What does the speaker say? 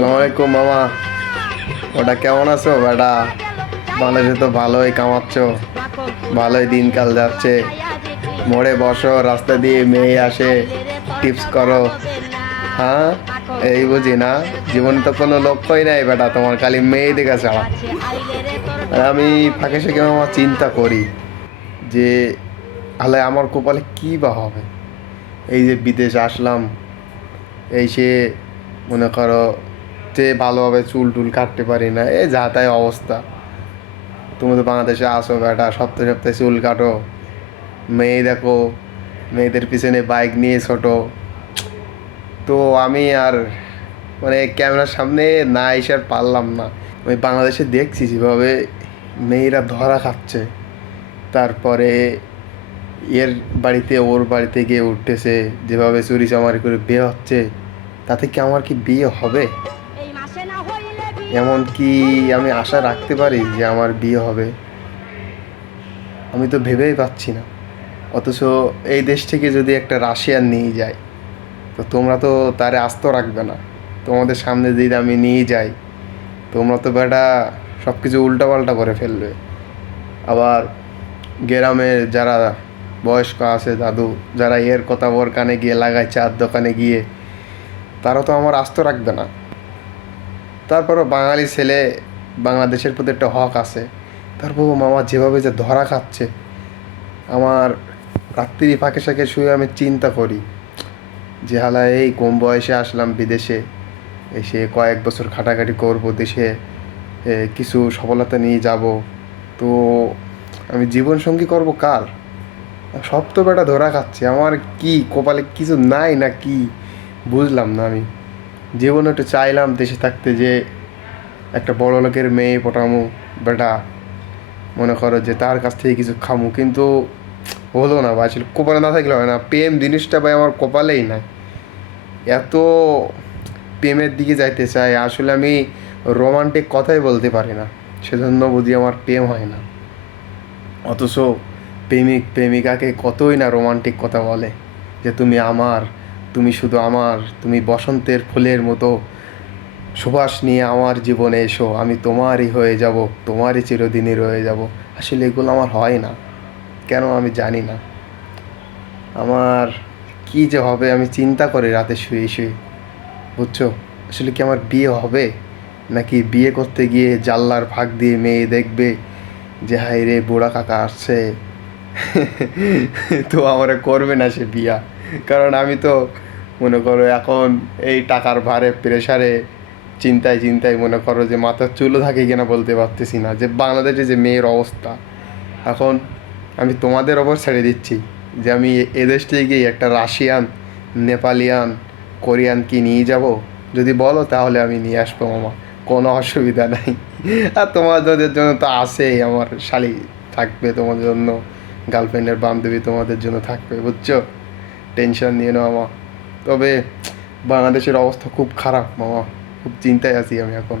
আসসালামু আলাইকুম মামা। ওটা কেমন আছো বেটা? বাংলাদেশে তো ভালোই কামাচ্ছ, ভালোই দিনকাল যাচ্ছে। মোড়ে বসো, রাস্তা দিয়ে মেয়ে আসে, টিপস করো। হ্যাঁ, এই বুঝি না? জীবনে তো কোনো লক্ষ্যই নাই বেটা, তোমার খালি মেয়ে দেখা ছাড়া। আর আমি ফাঁকে সাঁকে মামা চিন্তা করি যে আলে আমার কপালে কী বা হবে। এই যে বিদেশে আসলাম, এই সে মনে করো যে ভালোভাবে চুল টুল কাটতে পারি না, এ যা তাই অবস্থা। তুমি তো বাংলাদেশে আসো বেটা, সপ্তাহে সপ্তাহে চুল কাটো, মেয়ে দেখো, মেয়েদের পিছনে বাইক নিয়ে ছোটো। তো আমি আর মানে ক্যামেরার সামনে না এসে আর পারলাম না। আমি বাংলাদেশে দেখছি যেভাবে মেয়েরা ধরা খাচ্ছে, তারপরে এর বাড়িতে ওর বাড়িতে গিয়ে উঠতেছে, যেভাবে চুরি চামারি করে বিয়ে হচ্ছে, তাতে কি আমার কি বিয়ে হবে? এমন কি আমি আশা রাখতে পারি যে আমার বিয়ে হবে? আমি তো ভেবেই পাচ্ছি না। অথচ এই দেশ থেকে যদি একটা রাশিয়ান নিয়ে যায়, তো তোমরা তো তারে আস্ত রাখবে না। তোমাদের সামনে যদি আমি নিয়ে যাই, তোমরা তো বেটা সব কিছু উল্টাপাল্টা করে ফেলবে। আবার গ্রামের যারা বয়স্ক আছে, দাদু, যারা এর কথা ওর কানে গিয়ে লাগায় চার দোকানে গিয়ে, তারা তো আমার আস্ত রাখবে না। তারপরও বাঙালি ছেলে, বাংলাদেশের প্রতি একটা হক আছে। তারপর মামা যেভাবে যে ধরা খাচ্ছে, আমার রাত্রি ফাঁকে ফাঁকে শুয়ে আমি চিন্তা করি যে হালা এই কম বয়সে আসলাম বিদেশে, এসে কয়েক বছর খাটাখাটি করবো দেশে, কিছু সফলতা নিয়ে যাব। তো আমি জীবনসঙ্গী করব কার? সব তো বেটা ধরা খাচ্ছে, আমার কি কপালে কিছু নাই না কি? বুঝলাম না আমি। জীবনে একটু চাইলাম দেশে থাকতে যে একটা বড় লোকের মেয়ে পটামু বেটা, মনে করো যে তার কাছ থেকে কিছু খামু, কিন্তু হলো না ভাই। আসলে কপালে না থাকলে হয় না, প্রেম জিনিসটা ভাই আমার কপালেই নাই। এত প্রেমের দিকে যাইতে চাই, আসলে আমি রোমান্টিক কথাই বলতে পারি না, সেজন্য বুঝি আমার প্রেম হয় না। অথচ প্রেমিক প্রেমিকাকে কতই না রোমান্টিক কথা বলে, যে তুমি আমার, তুমি শুধু আমার, তুমি বসন্তের ফুলের মতো সুবাস নিয়ে আমার জীবনে এসো, আমি তোমারই হয়ে যাব, তোমারই চিরদিনই রয়ে যাব। আসলে এগুলো আমার হয় না, কেন আমি জানি না। আমার কী যে হবে আমি চিন্তা করি রাতে শুয়ে শুয়ে, বুঝছো? আসলে কি আমার বিয়ে হবে, নাকি বিয়ে করতে গিয়ে জানলার ফাঁক দিয়ে মেয়ে দেখবে যে হাই রে বুড়া কাকা আসছে, তো আমারে করবে না সে বিয়া। কারণ আমি তো মনে করো এখন এই টাকার ভারে প্রেশারে চিন্তায় চিন্তায় মনে করো যে মাথার চুলও থাকে কিনা বলতে পারতেছি না, যে বাংলাদেশে যে মেয়ের অবস্থা এখন। আমি তোমাদের ওপর ছেড়ে দিচ্ছি যে আমি এদেশ থেকে গিয়ে একটা রাশিয়ান, নেপালিয়ান, কোরিয়ান কি নিয়ে যাব। যদি বলো তাহলে আমি নিয়ে আসবো মামা, কোনো অসুবিধা নাই। আর তোমাদের জন্য তো আছেই, আমার শালি থাকবে তোমাদের জন্য, গার্লফ্রেন্ডের বান্ধবী তোমাদের জন্য থাকবে, বুঝছো? টেনশন নিয়ে নাও মামা। তবে বাংলাদেশের অবস্থা খুব খারাপ মামা, খুব চিন্তায় আছি আমি এখন।